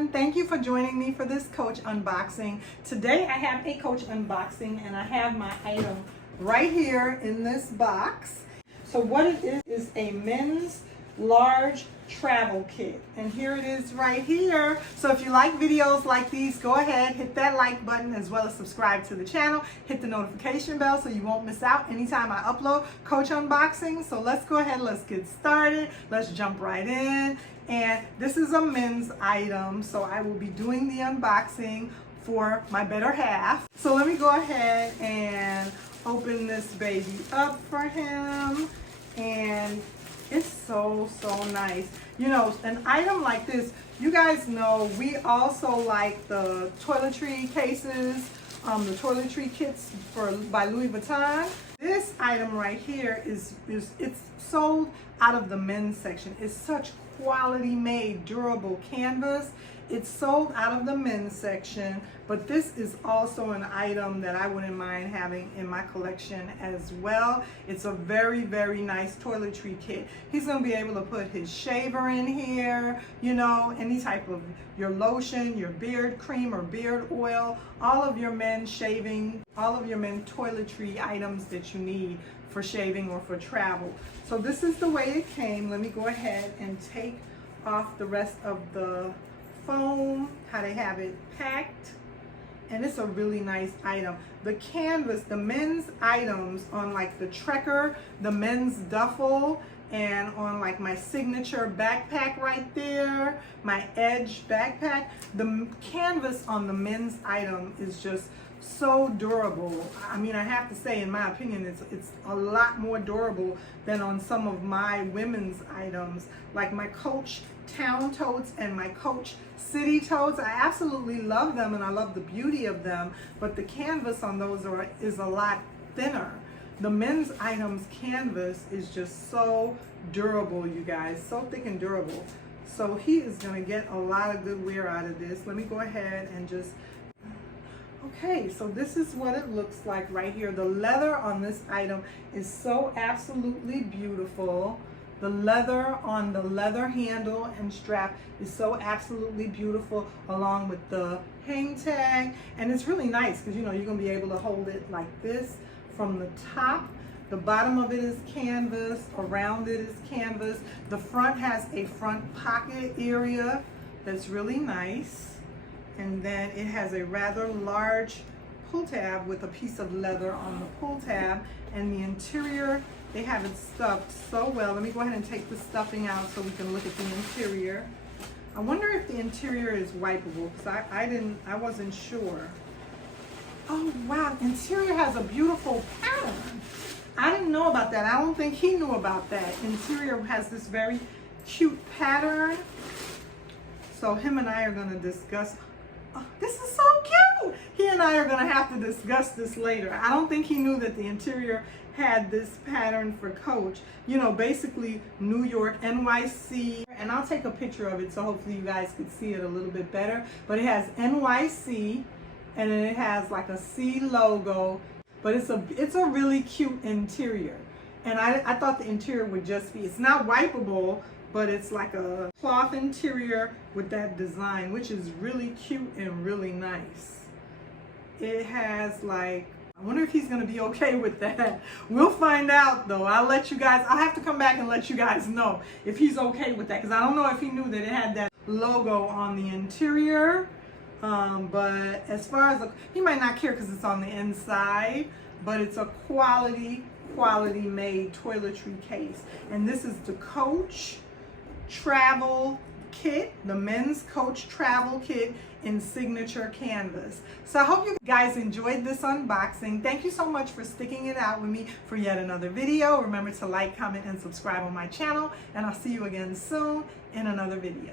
everyone. Thank you for joining me for this Coach unboxing. Today I have a Coach unboxing and I have my item right here in this box. So what it is a men's large travel kit, and here it is right here. So if you like videos like these, go ahead, hit that like button as well as subscribe to the channel. Hit the notification bell so you won't miss out anytime I upload Coach unboxing. So let's go ahead, let's get started. Let's jump right in. And this is a men's item, so I will be doing the unboxing for my better half. So let me go ahead and open this baby up for him. And it's so nice. You know, an item like this, you guys know we also like the toiletry cases, the toiletry kits by Louis Vuitton. This item right here it's sold out of the men's section. It's such quality made durable canvas. It's sold out of the men's section, but this is also an item that I wouldn't mind having in my collection as well. It's a very nice toiletry kit. He's going to be able to put his shaver in here, you know, any type of your lotion, your beard cream or beard oil, all of your men's shaving, all of your men's toiletry items that you need for shaving or for travel. So this is the way it came. Let me go ahead and take off the rest of the foam, how they have it packed, and it's a really nice item. The canvas, the men's items on like the Trekker, the men's duffel, and on like my signature backpack right there, my Edge backpack, the canvas on the men's item is just so durable. I mean, I have to say, in my opinion, it's a lot more durable than on some of my women's items, like my Coach Town Totes and my Coach City Totes. I absolutely love them and I love the beauty of them, but the canvas on those is a lot thinner. The men's items canvas is just so durable, you guys, so thick and durable. So he is gonna get a lot of good wear out of this. Let me go ahead and just, okay, so this is what it looks like right here. The leather on this item is so absolutely beautiful. The leather on the leather handle and strap is so absolutely beautiful, along with the hang tag. And it's really nice because, you know, you're going to be able to hold it like this from the top. The bottom of it is canvas, around it is canvas. The front has a front pocket area that's really nice. And then it has a rather large pull tab with a piece of leather on the pull tab. And the interior, they have it stuffed so well. Let me go ahead and take the stuffing out so we can look at the interior. I wonder if the interior is wipeable, because I wasn't sure. Oh wow, interior has a beautiful pattern. I didn't know about that. I don't think he knew about that. Interior has this very cute pattern. So him and I are gonna discuss. Oh, this is so cute. He and I are going to have to discuss this later. I don't think he knew that the interior had this pattern for Coach. You know, basically New York, NYC, and I'll take a picture of it so hopefully you guys can see it a little bit better. But it has NYC, and then it has like a C logo, but it's a really cute interior. And I thought the interior would just be, it's not wipeable, but it's like a cloth interior with that design, which is really cute and really nice. It has like, I wonder if he's gonna be okay with that. We'll find out though. I'll have to come back and let you guys know if he's okay with that, because I don't know if he knew that it had that logo on the interior. But as far as, he might not care because it's on the inside, but it's a quality made toiletry case. And this is the Coach travel kit, the men's Coach travel kit in signature canvas. So I hope you guys enjoyed this unboxing. Thank you so much for sticking it out with me for yet another video. Remember to like, comment, and subscribe on my channel, and I'll see you again soon in another video.